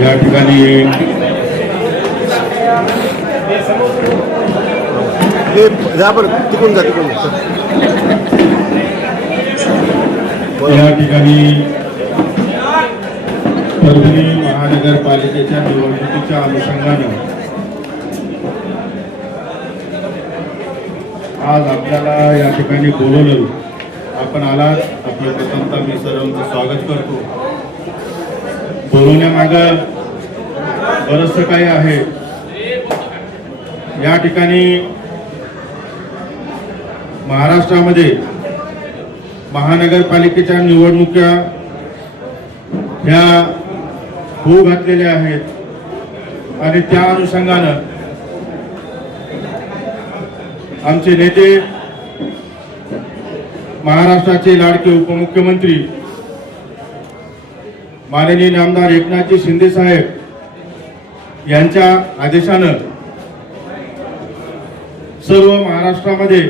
या ठिकाणी. या ठिकाणी परभणी महानगरपालिकेच्या निवडणुकीच्या अनुषंगानं आज आपल्याला या ठिकाणी बोलवलं आपण आलात आपलं प्रथमतः मी सर्वांचं स्वागत करतो होण्यामागं बरंचसं काही आहे. या ठिकाणी महाराष्ट्रामध्ये महानगरपालिकेच्या निवडणुका ह्या होऊ घातलेल्या आहेत. आणि त्या अनुषंगानं आमचे नेते महाराष्ट्राचे लाडके उपमुख्यमंत्री माननीय नामदार एकनाथजी शिंदे साहेब यांच्या आदेशानं सर्व महाराष्ट्रामध्ये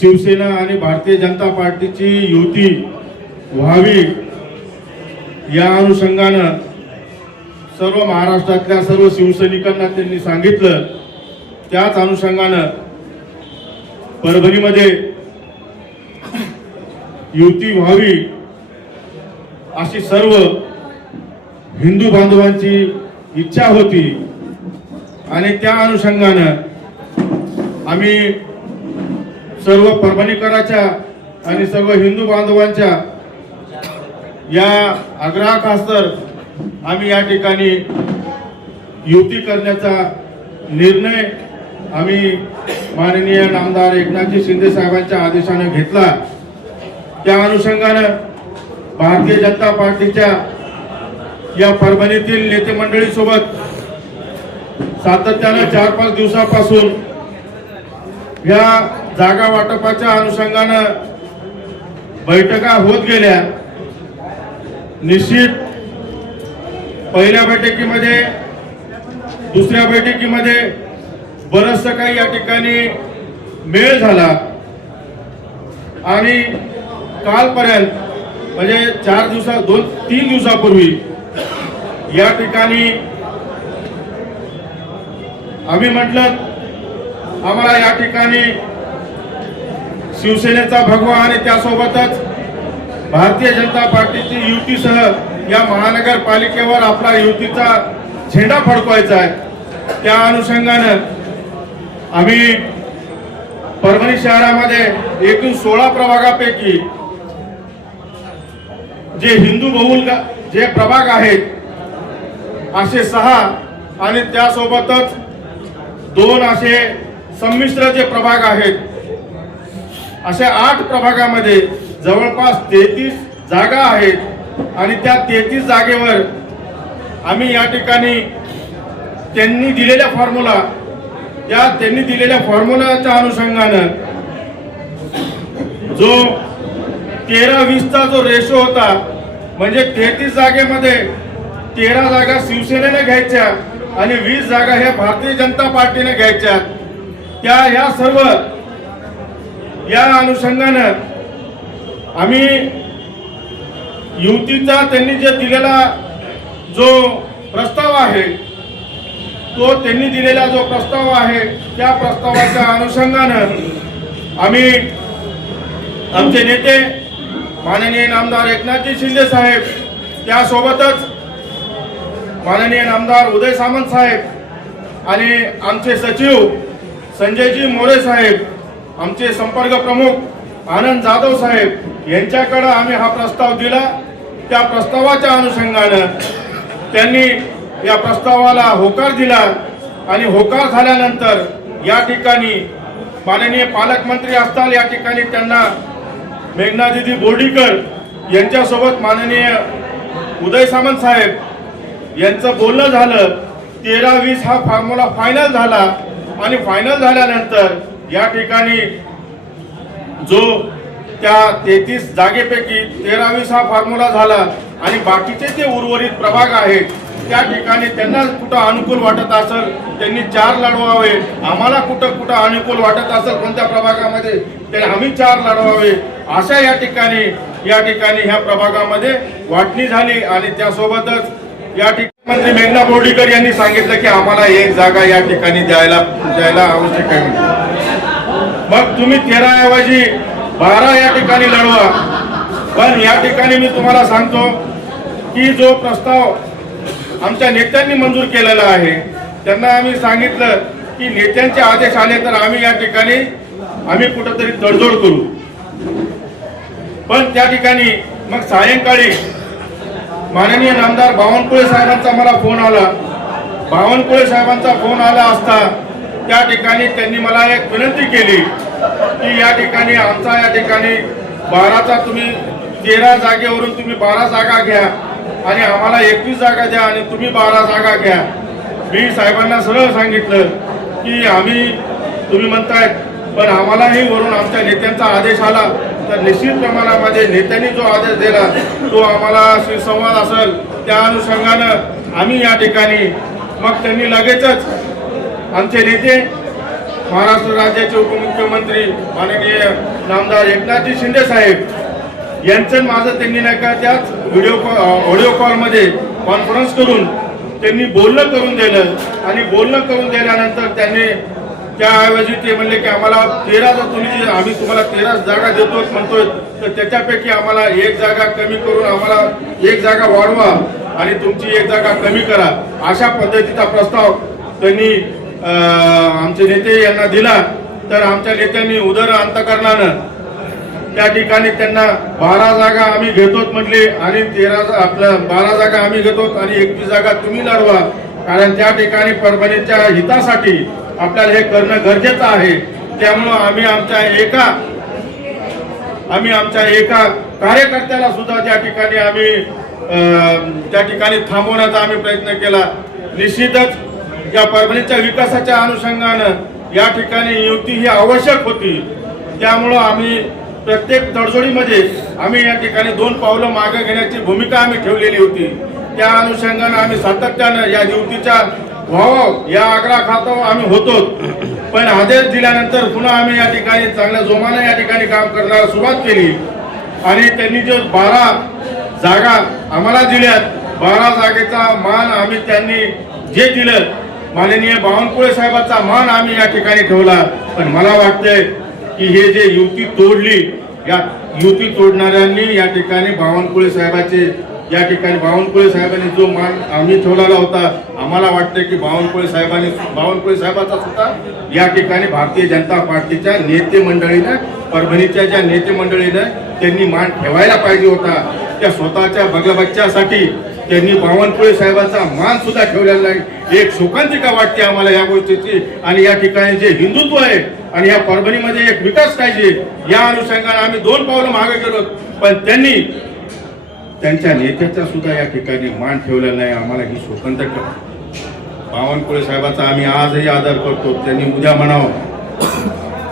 शिवसेना आणि भारतीय जनता पार्टीची युती व्हावी या अनुषंगानं सर्व महाराष्ट्रातल्या सर्व शिवसैनिकांना त्यांनी सांगितलं. त्याच अनुषंगानं परभणीमध्ये युती व्हावी अशी सर्व हिंदू बांधवांची इच्छा होती. आणि त्या अनुषंगानं आम्ही सर्व परभणीकराच्या आणि सर्व हिंदू बांधवांच्या या आग्रहाखास्तर आम्ही या ठिकाणी युती करण्याचा निर्णय आम्ही माननीय नामदार एकनाथजी शिंदे साहेबांच्या आदेशाने घेतला. त्या अनुषंगानं भारतीय जनता पार्टीच्या या परभणीतील नेते मंडळीसोबत सातत्यानं चार पाच दिवसापासून या जागा वाटपाच्या अनुषंगानं बैठका होत गेल्या. निश्चित पहिल्या बैठकीमध्ये दुसऱ्या बैठकीमध्ये बरचसं काही या ठिकाणी मेळ झाला. आणि कालपर्यंत म्हणजे चार दिवसा दोन तीन दिवसापूर्वी या ठिकाणी आम्ही म्हटलं आम्हाला या ठिकाणी शिवसेनेचा भगवा आणि त्यासोबतच भारतीय जनता पार्टीची युतीसह या महानगरपालिकेवर आपला युतीचा झेंडा फडकवायचा आहे. त्या अनुषंगानं आम्ही परभणी शहरामध्ये एकूण सोळा प्रभागापैकी जे हिंदू बहुल जे प्रभाग आहेत असे सहा आणि त्यासोबतच दोन असे संमिश्र जे प्रभाग आहेत अशा आठ प्रभागामध्ये जवळपास तेहतीस जागा आहेत आणि त्या तेहतीस जागेवर आम्ही या ठिकाणी त्यांनी दिलेल्या फॉर्म्युला या त्यांनी दिलेल्या फॉर्म्युलाच्या अनुषंगानं जो तेरा वीसचा जो रेशो होता म्हणजे तेहतीस जागेमध्ये तेरा जागा शिवसेनेने घ्यायच्या आणि वीस जागा ह्या भारतीय जनता पार्टीने घ्यायच्या. त्या ह्या सर्व या अनुषंगानं आम्ही युतीचा त्यांनी जे दिलेला जो प्रस्ताव आहे तो त्यांनी दिलेला जो प्रस्ताव आहे त्या प्रस्तावाच्या अनुषंगानं आम्ही आमचे नेते माननीय नामदार एकनाथजी शिंदे साहेब त्यासोबतच माननीय नामदार उदय सामंत साहेब आणि आमचे सचिव संजयजी मोरे साहेब आमचे संपर्क प्रमुख आनंद जाधव साहेब यांच्याकडे आम्ही हा प्रस्ताव दिला. त्या प्रस्तावाच्या अनुषंगानं त्यांनी या प्रस्तावाला होकार दिला आणि होकार झाल्यानंतर या ठिकाणी माननीय पालकमंत्री असताल या ठिकाणी त्यांना मेघनादिदी बोर्डीकर यांच्यासोबत माननीय उदय सामंत साहेब यांचं बोलणं झालं. तेरा वीस हा फॉर्म्युला फायनल झाला आणि फायनल झाल्यानंतर या ठिकाणी जो त्या तेहतीस जागेपैकी तेरा वीस हा फॉर्म्युला झाला आणि बाकीचे जे उर्वरित प्रभाग आहेत त्या ठिकाणी त्यांना कुठं अनुकूल वाटत असेल त्यांनी चार लढवावे. आम्हाला कुठं कुठं अनुकूल वाटत असेल कोणत्या प्रभागामध्ये त्याने आम्ही चार लढवावे. अशा या ठिकाणी या ठिकाणी ह्या प्रभागामध्ये वाटणी झाली आणि त्यासोबतच या ठिकाणी मंत्री मेघना बोर्डीकर यांनी सांगितलं की आम्हाला एक जागा या ठिकाणी द्यायला द्यायला आवश्यक आहे मग तुम्ही तेरा ऐवजी बारा या ठिकाणी लढवा. पण या ठिकाणी मी तुम्हाला सांगतो की जो प्रस्ताव आमच्या नेत्यांनी मंजूर केलेला आहे. त्यांना आम्ही सांगितलं की नेत्यांचे आदेश आले तर आम्ही या ठिकाणी आम्ही कुठंतरी तडजोड करू. पण त्या ठिकाणी मग सायंकाळी माननीय नामदार बावनकुळे साहेबांचा मला फोन आला. बावनकुळे साहेबांचा फोन आला असता त्या ठिकाणी त्यांनी मला एक विनंती केली की या ठिकाणी आमचा या ठिकाणी बाराचा तुम्ही तेरा जागेवरून तुम्ही बारा जागा घ्या. आणि आम्हाला एकवीस जागा द्या आणि तुम्ही बारा जागा घ्या. मी साहेबांना सरळ सांगितलं की आम्ही तुम्ही म्हणतायत पण आम्हालाही वरून आमच्या नेत्यांचा आदेश आला. तर निश्चित प्रमाणामध्ये नेत्यांनी जो आदेश दिला तो आम्हाला सुसंवाद असेल. त्या अनुषंगानं आम्ही या ठिकाणी मग त्यांनी लगेचच आमचे नेते महाराष्ट्र राज्याचे उपमुख्यमंत्री माननीय नामदार एकनाथजी शिंदे साहेब यांचं माझं त्यांनी नाही का त्याच व्हिडिओ कॉल ऑडिओ कॉलमध्ये कॉन्फरन्स करून त्यांनी बोलणं करून दिलं. आणि बोलणं करून दिल्यानंतर त्यांनी त्याऐवजी ते म्हणले की आम्हाला तेरा जर तुम्ही आम्ही तुम्हाला तेरा जागा देतो म्हणतोय तर त्याच्यापैकी आम्हाला एक जागा कमी करून आम्हाला एक जागा वाढवा आणि तुमची एक जागा कमी करा. अशा पद्धतीचा प्रस्ताव त्यांनी आमचे नेते यांना दिला. तर आमच्या नेत्यांनी उदर अंतकरणानं त्या ठिकाणी त्यांना बारा जागा आम्ही घेतोत म्हटले आणि तेरा जा- बारा जागा आम्ही घेतो आणि एकवीस जागा तुम्ही लढवा. कारण त्या ठिकाणी परभणीच्या हितासाठी आपल्याला हे करणं गरजेचं आहे. त्यामुळं आम्ही आमच्या एका आम्ही आमच्या एका कार्यकर्त्याला सुद्धा त्या ठिकाणी आम्ही त्या ठिकाणी थांबवण्याचा आम्ही प्रयत्न केला. निश्चितच या परभणीच्या विकासाच्या अनुषंगानं या ठिकाणी युती ही आवश्यक होती. त्यामुळं आम्ही प्रत्येक तडजोडीमध्ये आम्ही या ठिकाणी दोन पावलं मागे घेण्याची भूमिका आम्ही ठेवलेली होती. त्या अनुषंगानं आम्ही सातत्यानं या युतीच्या व्हावं या आग्रा खातो आम्ही होतो. पण आदेश दिल्यानंतर पुन्हा आम्ही या ठिकाणी चांगल्या जोमाने या ठिकाणी काम करण्याला सुरुवात केली. आणि त्यांनी जे बारा जागा आम्हाला दिल्यात बारा जागेचा मान आम्ही त्यांनी जे दिलं माननीय बावनकुळे साहेबांचा मान आम्ही या ठिकाणी ठेवला. पण मला वाटतंय की हे जे युती तोडली या युती तोडणाऱ्यांनी या ठिकाणी बावनकुळे साहेबाचे या ठिकाणी बावनकुळे साहेबांनी जो मान आम्ही ठेवलेला होता आम्हाला वाटतं की बावनकुळे साहेबांनी बावनकुळे साहेबाचा सुद्धा या ठिकाणी भारतीय जनता पार्टीच्या नेते मंडळीनं परभणीच्या ज्या नेते मंडळीनं त्यांनी मान ठेवायला पाहिजे होता त्या स्वतःच्या बगलबच्च्यासाठी त्यांनी बावनकुळे साहेबांचा मान सुद्धा ठेवलेला नाही. एक शोकांतिका वाटते आम्हाला या गोष्टीची. आणि या ठिकाणी जे हिंदुत्व आहे आणि या परभणीमध्ये एक विकास पाहिजे या अनुषंगाने आम्ही दोन पावलं मागे गेलो. पण त्यांनी त्यांच्या नेत्याचा सुद्धा या ठिकाणी मान ठेवलेला नाही. आम्हाला ही शोकांतिका बावनकुळे साहेबाचा आम्ही आजही आदर करतो. त्यांनी उद्या म्हणावं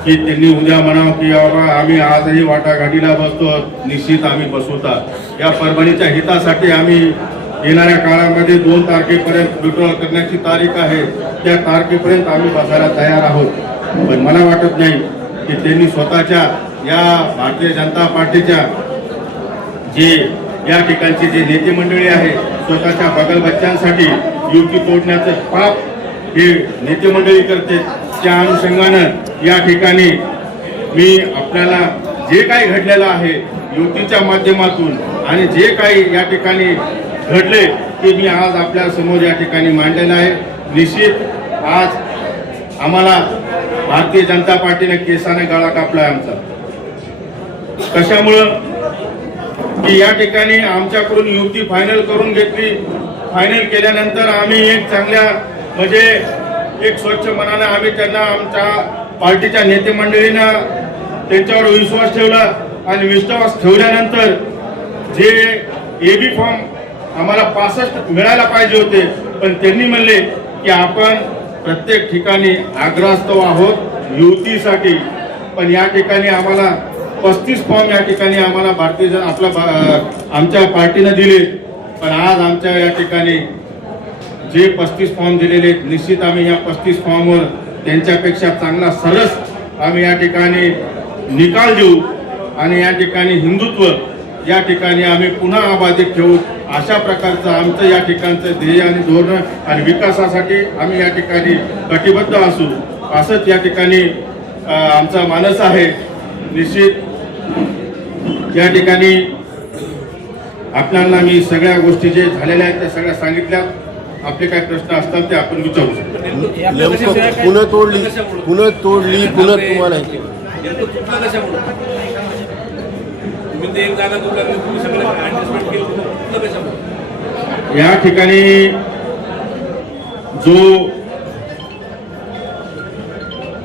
की त्यांनी उद्या म्हणावं की बाबा आम्ही आजही वाटाघाटीला बसतो. निश्चित आम्ही बसवतात. या परभणीच्या हितासाठी आम्ही येणाऱ्या काळामध्ये दोन तारखेपर्यंत विड्रॉल करण्याची तारीख आहे. त्या तारखेपर्यंत आम्ही बसायला तयार आहोत. पण मला वाटत नाही की त्यांनी स्वतःच्या या भारतीय जनता पार्टीच्या जे या ठिकाणचे जे नेते मंडळी आहे स्वतःच्या बगल बच्चांसाठी युती तोडण्याचं पाप हे नेते मंडळी करते त्या अनुषंगानं या ठिकाणी मी आपल्याला जे काही घडलेलं आहे युतीच्या माध्यमातून आणि जे काही या ठिकाणी घडले ते मी आज आपल्यासमोर या ठिकाणी मांडलेलं आहे. निश्चित आज आम्हाला भारतीय जनता पार्टीने केसाने गळा कापला आमचा. कशामुळं? की या ठिकाणी आमच्याकडून युती फायनल करून घेतली. फायनल केल्यानंतर आम्ही एक चांगल्या म्हणजे एक स्वच्छ मनाने आम्ही त्यांना आमच्या पार्टीच्या नेते मंडळीनं त्यांच्यावर विश्वास ठेवला. आणि विश्वास ठेवल्यानंतर जे ए बी फॉर्म आम्हाला पासष्ट मिळायला पाहिजे होते पण त्यांनी म्हणले की आपण प्रत्येक ठिकाणी आग्रहस्तव आहोत युतीसाठी. पण या ठिकाणी आम्हाला पस्तीस फॉर्म या ठिकाणी आम्हाला भारतीय जन आपल्या भा- आमच्या पार्टीनं दिले. पण आज आमच्या या ठिकाणी जे पस्तीस फॉर्म दिलेले आहेत, निश्चित आम्ही या पस्तीस फॉर्मवर त्यांच्यापेक्षा चांगला सरस आम्ही या ठिकाणी निकाल देऊ. आणि या ठिकाणी हिंदुत्व या ठिकाणी आम्ही पुन्हा अबाधित ठेवू. अशा प्रकारचं आमचं या ठिकाणचं ध्येय आणि धोरण आणि विकासासाठी आम्ही या ठिकाणी कटिबद्ध असू असंच या ठिकाणी आमचा मानस आहे. निश्चित या ठिकाणी आपल्याला मी सगळ्या गोष्टी जे झालेल्या आहेत त्या सगळ्या सांगितल्या. आपले काही प्रश्न असतात ते आपण विचारू शकतो. पुन्हा तोडली पुन्हा तोडली पुन्हा तुम्हाला हे केलं. नेमकं चुकलं कशामुळे तुम्ही ते एक जागा तुम्ही सगळं केलं कशामुळे या ठिकाणी जो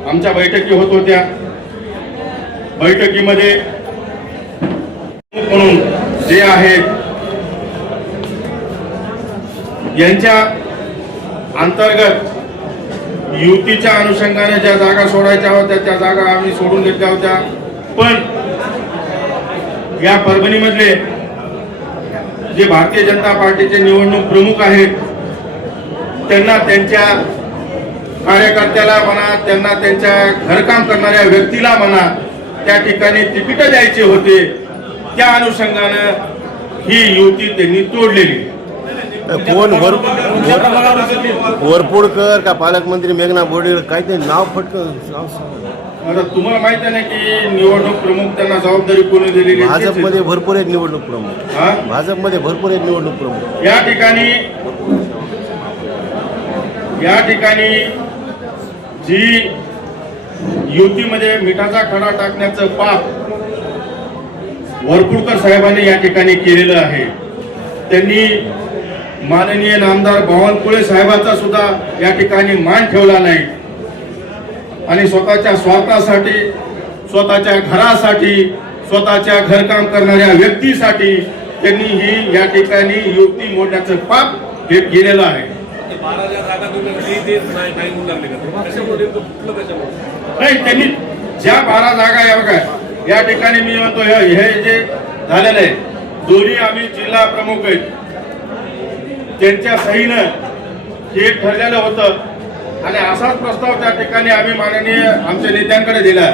आमच्या बैठकी होत होत्या बैठकीमध्ये म्हणून जे आहेत यांच्या अंतर्गत युतीच्या अनुषंगाने ज्या जागा सोडायच्या होत्या त्या जागा आम्ही सोडून घेतल्या होत्या. पण या परभणीमधले जे भारतीय जनता पार्टीचे निवडणूक प्रमुख आहेत त्यांना त्यांच्या कार्यकर्त्याला म्हणा त्यांना त्यांच्या घरकाम करणाऱ्या व्यक्तीला म्हणा त्या ठिकाणी तिकीट द्यायचे होते. त्या अनुषंगानं ही युती त्यांनी तोडलेली. कोण वर वर- वरपुडकर का पालकमंत्री मेघना बोर्डे काय ते नाव सांगा. आता तुम्हाला माहीत आहे ना की निवडणूक प्रमुख त्यांना जबाबदारी कोणी दिलेली आहे? भाजपमध्ये. भरपूर आहेत निवडणूक प्रमुख हा? भाजपमध्ये भरपूर आहेत निवडणूक प्रमुख या ठिकाणी या ठिकाणी जी युतीमध्ये मिठाचा खडा टाकण्याचं पाप वरपुडकर साहेबांनी या ठिकाणी केलेलं आहे त्यांनी माननीय नामदार बावनकुळे साहेबाचा सुद्धा या ठिकाणी मान ठेवला नाही आणि स्वतःच्या स्वार्थासाठी स्वतःच्या घरासाठी स्वतःच्या घरकाम करणाऱ्या व्यक्तीसाठी त्यांनी ही या ठिकाणी युती मोडण्याचं पाप हे केलेलं आहे. नाही त्यांनी ज्या बारा जागा या बघा या ठिकाणी मी म्हणतो हे हे जे झालेलं आहे दोन्ही आम्ही जिल्हा प्रमुख आहेत. त्यांच्या सहीनं हे ठरलेलं होतं आणि असाच प्रस्ताव त्या ठिकाणी आम्ही माननीय आमच्या नेत्यांकडे दिला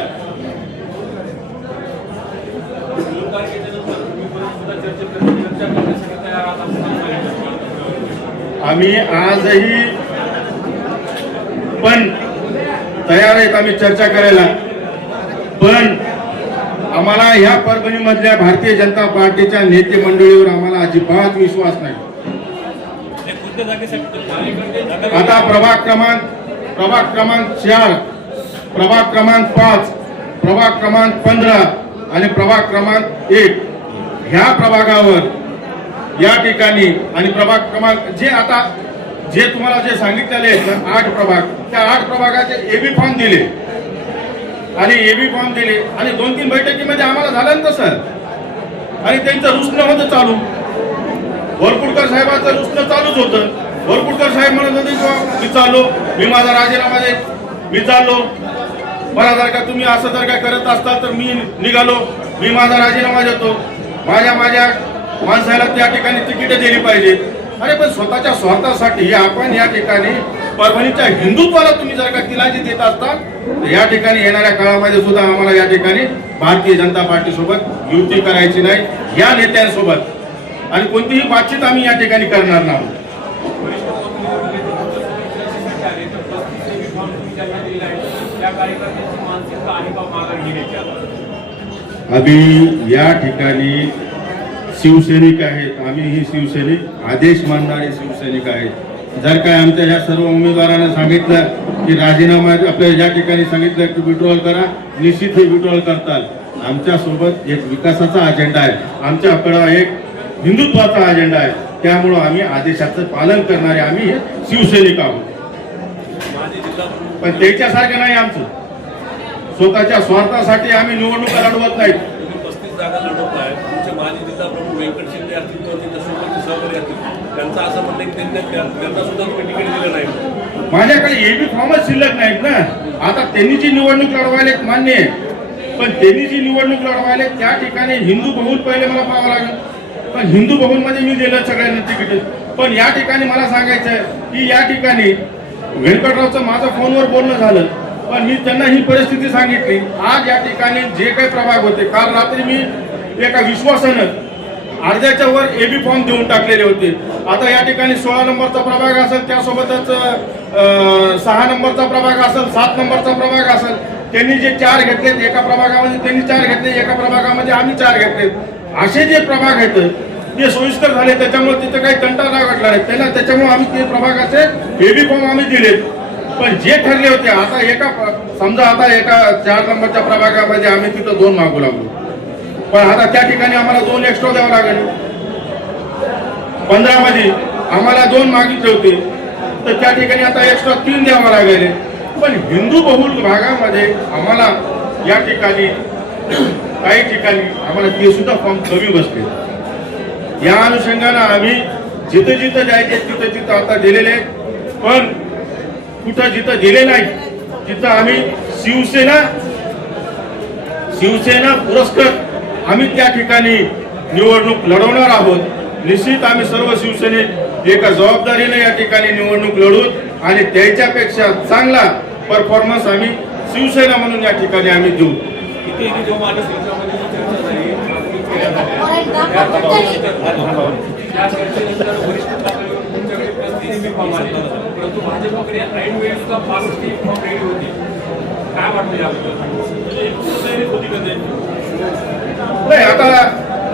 आम्ही आजही पण तयार आहेत आम्ही चर्चा करायला. पण आम्हाला ह्या परभणीमधल्या भारतीय जनता पार्टीच्या नेते मंडळीवर आम्हाला अजिबात विश्वास नाही. आता प्रभाग क्रमांक प्रभाग क्रमांक चार प्रभाग क्रमांक पाच प्रभाग क्रमांक पंधरा आणि प्रभाग क्रमांक एक. ह्या प्रभागावर या ठिकाणी आणि प्रभाग क्रमांक जे आता जे तुम्हाला जे सांगितलेले आहेत ना आठ प्रभाग. त्या आठ प्रभागाचे एबी फॉर्म दिले. आणि एबी फॉर्म दिले. आणि दोन तीन बैठकीमध्ये आम्हाला झालं ना तसं. आणि त्यांचं रुसणं होतं चालू. वरपुडकर साहेबांचं रुसणं चालूच होतं. साहेब म्हणत होते किंवा मी चाललो मी माझा राजीनामा दे मी चाललो. मला जर का तुम्ही असं जर काय करत असताल तर मी निघालो. मी माझा राजीनामा देतो. माझ्या माझ्या माणसाला त्या ठिकाणी तिकीट दिली पाहिजेत. अरे पण स्वतःच्या स्वार्थासाठी आपण या ठिकाणी परभणीच्या हिंदुत्वाला तुम्ही जर का तिलाजी देत असता तर या ठिकाणी येणाऱ्या काळामध्ये सुद्धा आम्हाला या ठिकाणी भारतीय जनता पार्टी सोबत युती करायची नाही या नेत्यांसोबत. आणि कोणतीही बातचीत आम्ही या ठिकाणी करणार नाही. आम्ही या ठिकाणी शिवसैनिक आहेत. आम्ही ही शिवसैनिक आदेश मानणारे शिवसैनिक आहेत. जर काय आमच्या या सर्व उमेदवारांना सांगितलं की राजीनामा आपल्या या ठिकाणी सांगितलं की विड्रॉल करा निश्चित हे विड्रॉल करताल. आमच्यासोबत एक विकासाचा अजेंडा आहे. आमच्याकडं एक हिंदुत्वाचा अजेंडा आहे. त्यामुळं आम्ही आदेशाचं पालन करणारे आम्ही हे शिवसैनिक आहोत. पण त्याच्यासारखं नाही आमचं. स्वतःच्या स्वार्थासाठी आम्ही निवडणुका लढवत नाहीत. तुम्ही पस्तीस जागा लढवत आहे तुमचे माजी जिल्हा प्रमुख व्यंकट शिंदे असतील किंवा त्यांच्यासोबतचे सहकारी असतील त्यांचं असं म्हणणं की त्यांनी त्या- त्यांना सुद्धा तुम्ही तिकीट दिलं नाही. माझ्याकडे एबी फॉर्मच शिल्लक नाहीत ना. आता त्यांनी जी निवडणूक लढवायला मान्य आहे. पण त्यांनी जी निवडणूक लढवायला त्या ठिकाणी हिंदू बहुल पहिले मला पाहावं लागेल. पण हिंदू बहुलमध्ये मी दिलं सगळ्यांना तिकीट. पण या ठिकाणी मला सांगायचं आहे की या ठिकाणी व्यंकटरावचं माझं फोनवर बोलणं झालं. पण मी त्यांना ही परिस्थिती सांगितली. आज या ठिकाणी जे काही प्रभाग होते काल रात्री मी एका विश्वासानं अर्ध्याच्या वर एबी फॉर्म देऊन टाकलेले होते. आता या ठिकाणी सोळा नंबरचा प्रभाग असेल त्यासोबतच सहा नंबरचा प्रभाग असेल सात नंबरचा प्रभाग असेल. त्यांनी जे चार घेतलेत एका प्रभागामध्ये त्यांनी चार घेतले एका प्रभागामध्ये आम्ही चार घेतलेत. असे जे प्रभाग आहेत ते सोयीस्कर झाले त्याच्यामुळे तिथे काही तंटा ना घडला नाही. त्यांना त्याच्यामुळे आम्ही ते प्रभागाचे एबी फॉर्म आम्ही दिलेत. पण जे ठरले होते आता एका समजा आता एका चार नंबरच्या प्रभागामध्ये आम्ही तिथं दोन मागू लागलो. पण आता त्या ठिकाणी आम्हाला दोन एक्स्ट्रा द्यावं लागेल. पंधरा मध्ये आम्हाला दोन मागितले होते तर त्या ठिकाणी आता एक्स्ट्रा तीन द्यावं लागेल. पण हिंदू बहुल भागामध्ये आम्हाला या ठिकाणी काही ठिकाणी आम्हाला ते सुद्धा फॉर्म कमी बसले. या अनुषंगानं आम्ही जिथं जिथं जायचे तिथं तिथं आता दिलेले आहेत. पण कुठं जिथं दिले नाही तिथं आम्ही शिवसेना शिवसेना पुरस्कृत आम्ही त्या ठिकाणी निवडणूक लढवणार आहोत. निश्चित आम्ही सर्व शिवसेने एका जबाबदारीने या ठिकाणी निवडणूक लढवूत आणि त्याच्यापेक्षा चांगला परफॉर्मन्स आम्ही शिवसेना म्हणून या ठिकाणी आम्ही देऊ. इथे फॉर्म आले परंतु भाजपकडे ऐन वेळी पासष्ट फॉर्म रेडी होती काय वाटतं याबद्दल नाही आता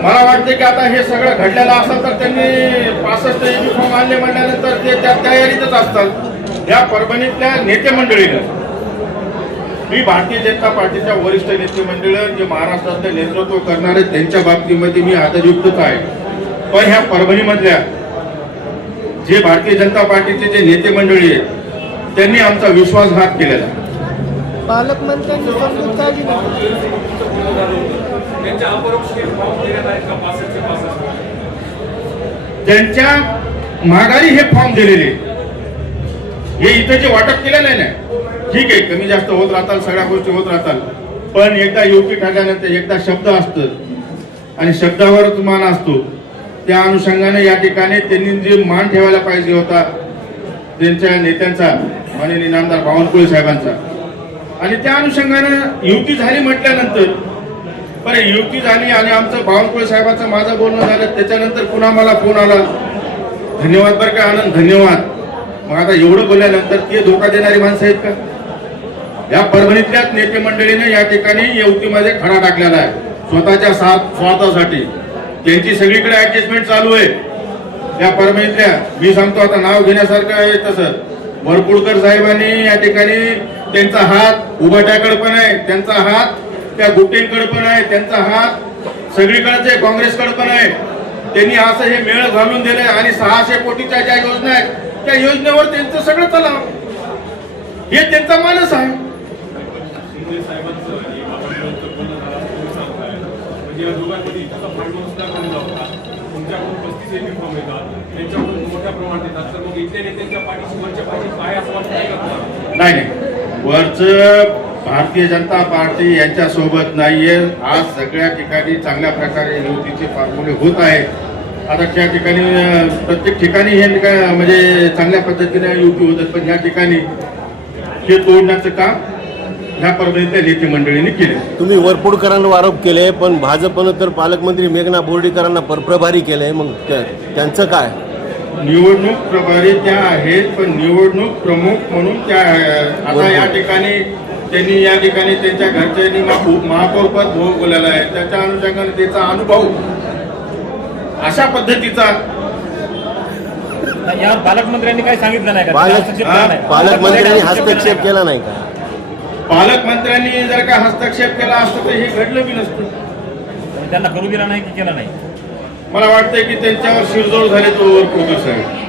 मला वाटते की आता हे सगळं घडलेलं असेल तर त्यांनी पासष्ट युनिफॉर्म आणले म्हटल्यानंतर ते त्या तयारीतच असतात. या परभणीतल्या नेते मंडळीनं. मी भारतीय जनता पार्टीच्या वरिष्ठ नेते मंडळ जे महाराष्ट्रातलं नेतृत्व करणारे त्यांच्या बाबतीमध्ये मी आदरयुक्तच आहे. पण ह्या परभणीमधल्या जे भारतीय जनता पार्टीचे जे नेते मंडळी आहेत त्यांनी आमचा विश्वासघात केलेला. पालकमंत्र्यांनी. त्यांच्या माघारी हे फॉर्म दिलेले. हे इथं जे वाटप केलेलं आहे ना ठीक आहे कमी जास्त होत राहतात सगळ्या गोष्टी होत राहतात पण एकदा योग्य ठरल्यानंतर एकदा शब्द असतं आणि शब्दावरच मान असतो त्या अनुषंगाने या ठिकाणी त्यांनी जे मान ठेवायला पाहिजे होता त्यांच्या नेत्यांचा माननीय नामदार बावनकुळे साहेबांचा. आणि त्या अनुषंगानं युती झाली म्हटल्यानंतर बरं युती झाली आणि आमचं बावनकुळे साहेबांचं माझं बोलणं झालं त्याच्यानंतर पुन्हा मला फोन आला. धन्यवाद बरं का आनंद धन्यवाद. मग आता एवढं बोलल्यानंतर ते धोका देणारी माणसं आहेत का? या परभणीतल्याच नेते मंडळीने या ठिकाणी युतीमध्ये खडा टाकलेला आहे. स्वतःच्या साथ स्वार्थासाठी. त्यांची सगळीकडे ऍडजस्टमेंट चालू आहे. या परभणीतल्या मी सांगतो आता नाव घेण्यासारखं आहे तसं. वरपुडकर साहेबांनी या ठिकाणी त्यांचा हात उभाट्याकडे पण आहे त्यांचा हात त्या गुट्टेंकडे पण आहे त्यांचा हात सगळीकडेच आहे काँग्रेसकडे पण आहे. त्यांनी असं हे मेळ घालून दिले आणि सहाशे कोटीच्या ज्या योजना आहेत त्या योजनेवर त्यांचं सगळं चला हे त्यांचा मानस आहे शिंदे साहेबांचं आणि बाबांचं बोलणं झालं असं तुम्ही सांगताय. म्हणजे या दोघांमध्ये इतका भांडवल सुद्धा कमी होता तुमच्याकडून पस्तीस फॉर्म येतात. त्यांच्याकडून मोठ्या प्रमाणात येतात. तर मग इथल्या नेत्यांच्या पाठीशी वरच्या पाठीशी काय असं वाटत नाही का नाही नाही. वरच भारतीय जनता पार्टी यांच्यासोबत नाहीये. आज सगळ्या ठिकाणी चांगल्या प्रकारे युतीचे फॉर्म्युले होत आहेत. आता त्या ठिकाणी प्रत्येक ठिकाणी हे म्हणजे चांगल्या पद्धतीने युती होत पण या ठिकाणी हे तोडण्याचं काम ह्या परभणीतल्या नेते मंडळींनी केले. तुम्ही वरपुडकरांवर आरोप केले पण भाजपनं तर पालकमंत्री मेघना बोर्डीकरांना प्रभारी केले. मग त्या- त्यांचं काय? निवडणूक प्रभारी त्या आहेत पण निवडणूक प्रमुख म्हणून त्या आता या ठिकाणी त्यांनी या ठिकाणी त्यांच्या घरच्यांनी महा- महापौरपद भोगवलेलं आहे. त्याच्या अनुषंगाने त्याचा अनुभव अशा पद्धतीचा यावर पालकमंत्र्यांनी काही सांगितलं नाही का. पालकमंत्र्यांनी हस्तक्षेप केला नाही का? पालकमंत्र्यांनी जर का हस्तक्षेप केला असतं तर हे घडलं बी नसतं. त्यांना करू दिला नाही की केला नाही? मला वाटतंय की त्यांच्यावर शिरजोड झाले तो वर साहेब.